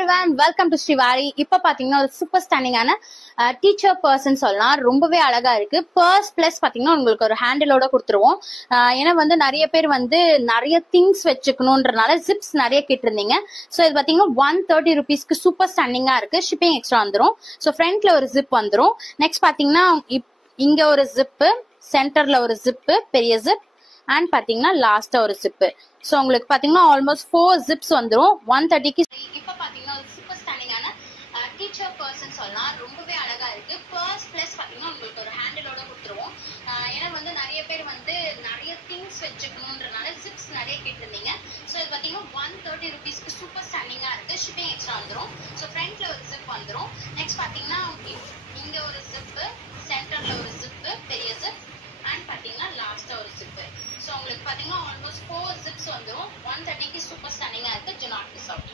everyone, welcome to Shrivari. இப்போ பாத்தீங்கன்னா ஒரு சூப்பர் ஸ்டாண்டிங்கான டீச்சர் பர்சன் சொல்லலாம். ரொம்பவே அழகா இருக்கு. பர்ஸ் பிளஸ் பாத்தீங்கன்னா உங்களுக்கு ஒரு ஹேண்டிலோட கொடுத்துருவோம். ஏன்னா வந்து நிறைய பேர் வந்து நிறைய திங்ஸ் வச்சுக்கணும்ன்றனால ஜிப்ஸ் நிறைய கேட்டிருந்தீங்க. ஸோ இது பாத்தீங்கன்னா 130 rupeesக்கு சூப்பர் ஸ்டாண்டிங்கா இருக்கு. ஷிப்பிங் எக்ஸ்ட்ரா வந்துடும். ஸோ ஃப்ரண்ட்ல ஒரு ஜிப் வந்துடும். நெக்ஸ்ட் பாத்தீங்கன்னா இங்க ஒரு ஜிப்பு, சென்டர்ல ஒரு ஜிப்பு, பெரிய ஜிப் அண்ட் பாத்தீங்கன்னா லாஸ்டா ஒரு ஜிப்பு. ஸோ உங்களுக்கு பாத்தீங்கன்னா ஆல்மோஸ்ட் 4 ஜிப்ஸ் வந்துடும் 130க்கு. இப்போ பாத்தீங்கன்னா ஒரு சூப்பர் ஸ்டாண்டிங்கான டீச்சர் பர்சன் சொல்லலாம். ரொம்பவே அழகா இருக்கு. பர்ஸ் பிளஸ் பாத்தீங்கன்னா உங்களுக்கு ஒரு ஹேண்டிலோட கொடுத்துருவோம். ஏன்னா வந்து நிறைய பேர் வந்து நிறைய திங்ஸ் வச்சுக்கணும்ன்றனால ஜிப்ஸ் நிறைய கேட்டிருந்தீங்க. ஸோ இது பாத்தீங்கன்னா 130 rupeesக்கு சூப்பர் ஸ்டாண்டிங்கா இருக்கு. ஷிப்பிங் எக்ஸ்ட்ரா வந்துடும். ஸோ ஃப்ரண்ட்ல ஒரு ஜிப் வந்துடும். நெக்ஸ்ட் பாத்தீங்கன்னா இங்க ஒரு ஜிப்பு, சென்டர்ல ஒரு ஜிப்பு, பெரிய ஜிப் அண்ட் பாத்தீங்கன்னா லாஸ்டா ஒரு ஜிப்பு. ஸோ உங்களுக்கு பாத்தீங்கன்னா ஆல்மோஸ்ட் 4 ஜிப்ஸ் வந்துடும் 130க்கு சூப்பர் ஸ்டாண்டிங்கா இருக்கு. Do not miss out.